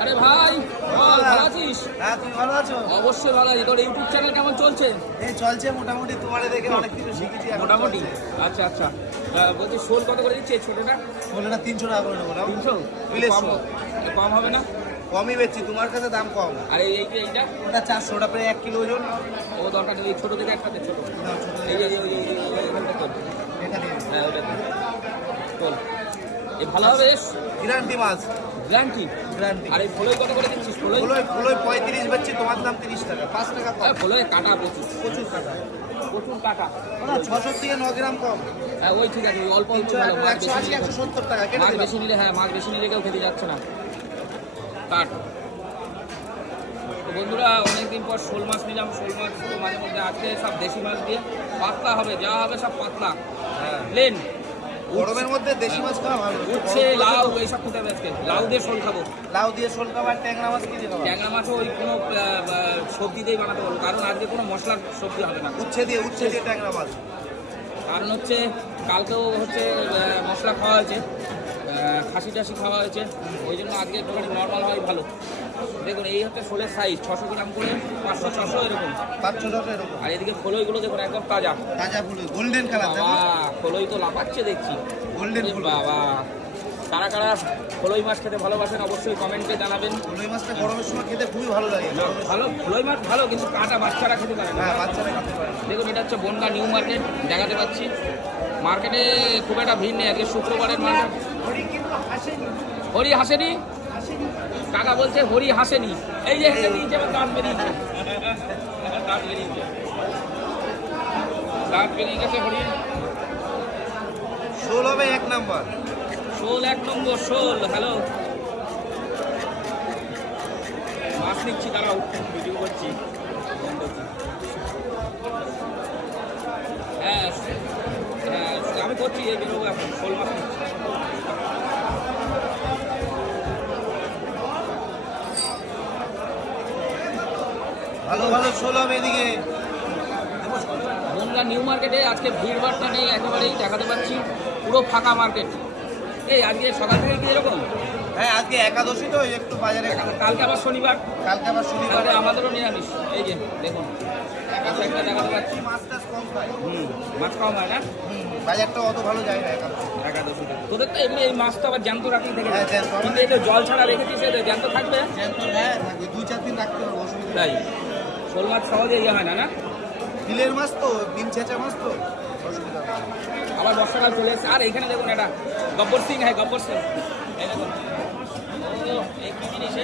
আরে ভাই বল, ভালো আছিস? হ্যাঁ, তুমি ভালো আছো? অবশ্যই ভালো আছি। তোর ইউটিউব চ্যানেল কেমন চলছে? এই চলছে মোটামুটি, তোমারে দেখে অনেক কিছু শিখেছি এখন। মোটামুটি। আচ্ছা আচ্ছা, বলছি শোল কত করে দিচ্ছে ছোটটা? ছোটটা 300 টাকা করে নেবো না? 300? বিলের কম শোল। কম হবে না? কমই বেচছি, তোমার কাছে দাম কম। আর এইটা ওটা 400, ওটা প্রায় 1 কিলো ওজন। ও দরকার নেই, ছোট থেকে একসাথে ছোট। নাও, ছোট এই দেখে। যে এখানটা তোল। এটা দিয়ে হ্যাঁ ওটা তোল। এই ভালো হবে বেশ। গ্যারান্টি মাছ, গ্যারান্টি। গ্যারান্টি। আর এই ফলোই কত করে দিচ্ছিস? ফলোই ফুলোয় ফুলোয় 35 বেচছি, তোমার দাম 30 টাকা, 5 টাকা কম। ফলোই কাটা প্রচুর প্রচুর টাকা। প্রচুর কাটা। ওটা 600 থেকে 9 গ্রাম কম। হ্যাঁ ওই ঠিক আছে, ওই অল্প অল্প 300, ভালো। মাছ 180, বেশি নিলে 170 টাকা কেটে মাছ দিলাম। বেশি নিলে, হ্যাঁ মাছ বেশি নিলে কেউ খেতে যাচ্ছে না। কাট। তো বন্ধুরা, অনেকদিন পর শোল মাছ নিলাম। শোল মাছ তো মাঝে মধ্যে আজকে সব দেশি মাছ দিয়ে পাতলা হবে, যা হবে সব পাতলা হ্যাঁ, প্লেন। গরমের মধ্যে দেশি মাছ খাওয়া ভালো। উচ্ছে লাউ এইসব খেতে হবে আজকে। লাউ দিয়ে শোল খাবো। লাউ দিয়ে শোল খাবার, ট্যাংরা মাছ কি দিয়ে খাবার? ট্যাংরা মাছও ওই কোনো সবজি দিয়েই বানাতে পারবো, কারণ আজকে কোনো মশলার সবজি হবে না। উচ্ছে দিয়ে ট্যাংরা মাছ। কারণ হচ্ছে কালকেও হচ্ছে মশলা খাওয়া হয়েছে, খাসি টাসি খাওয়া হয়েছে, ওই জন্য আজকে একটুখানি নর্মাল হয় ভালো। দেখুন এই হচ্ছে শোলের সাইজ, 600 গ্রাম করে, 500 600 এরকম। 500 এরকম। আর এদিকে খোলইগুলো দেখুন একদম তাজা। তাজা ফুল, গোল্ডেন কালার। বাবা, খোলই তো লাফাচ্ছে দেখছি। গোল্ডেন ফুল। বাবা, কারা কারা খোলই মাছ খেতে ভালোবাসেন অবশ্যই কমেন্টে জানাবেন। কলই মাছটা গরমের সময় খেতে খুবই ভালো লাগে। ভালো খোলই মাছ ভালো, কিন্তু কাঁটা বাচ্চারা খেতে পারে না। হ্যাঁ, বাচ্চারা খেতে পারে। দেখুন এটা হচ্ছে বনগা নিউ মার্কেট, দেখাতে পাচ্ছি। মার্কেটে খুব একটা ভিড় নেই, আজকে শুক্রবারের মার্কেট। হরি হাসেনি? কাকা বলছে হরি হাসেনি। এই যে হেসে দিয়েছে, আবার দাঁত বেরিয়েছে। দাঁত বেরিয়েছে, দাঁত বেরিয়ে গেছে হরি। শোল হবে 1 নাম্বার। শোল 1 নম্বর শোল। হ্যালো, মাছ নিচ্ছি, দাঁড়াও, ভিডিও করছি। হ্যাঁ হ্যাঁ, আমি করছি, এই বেরোবো এখন। শোল মাছ নিচ্ছি। ভালো ভালো শোল হবে এদিকে। বনগা নিউ মার্কেটে আজকে ভিড় ভাড়টা নেই একেবারেই, দেখাতে পাচ্ছি পুরো ফাঁকা মার্কেট। এই আজকে সকাল থেকে কি এরকম? হ্যাঁ, আজকে একাদশী তো একটু বাজারে। কালকে আবার শনিবার, কালকে আবার শনিবার। কালকে আমাদেরও নিরামিষ। এই যে দেখুন, আচ্ছা একটা দেখাতে পাচ্ছি। মাছ টাছ কম খায়। মাছ কম হয় না বাজারটা অত ভালো যায় না একাদশী। একাদশীতে। তোদের তো এমনি এই মাছটা আবার জ্যান্ত রাখি থেকে, হ্যাঁ, জ্যান্ত। কিন্তু এই তো জল ছাড়া রেখেছিস, এটা জ্যান্ত থাকবে। হ্যাঁ, থাকবে 2-4 দিন রাখতে পারবো, অসুবিধা নেই। তাই শোল মাছ সহজে ইয়ে হয় না, না? বিলের মাছ তো, দিন ছেঁচা মাছ তো, অসুবিধা নেই। আবার বর্ষাকাল চলে এসেছে। আর এখানে দেখুন এটা গব্বর সিং, হ্যাঁ গব্বর সিং। এই দেখুন, ও এই কি জিনিস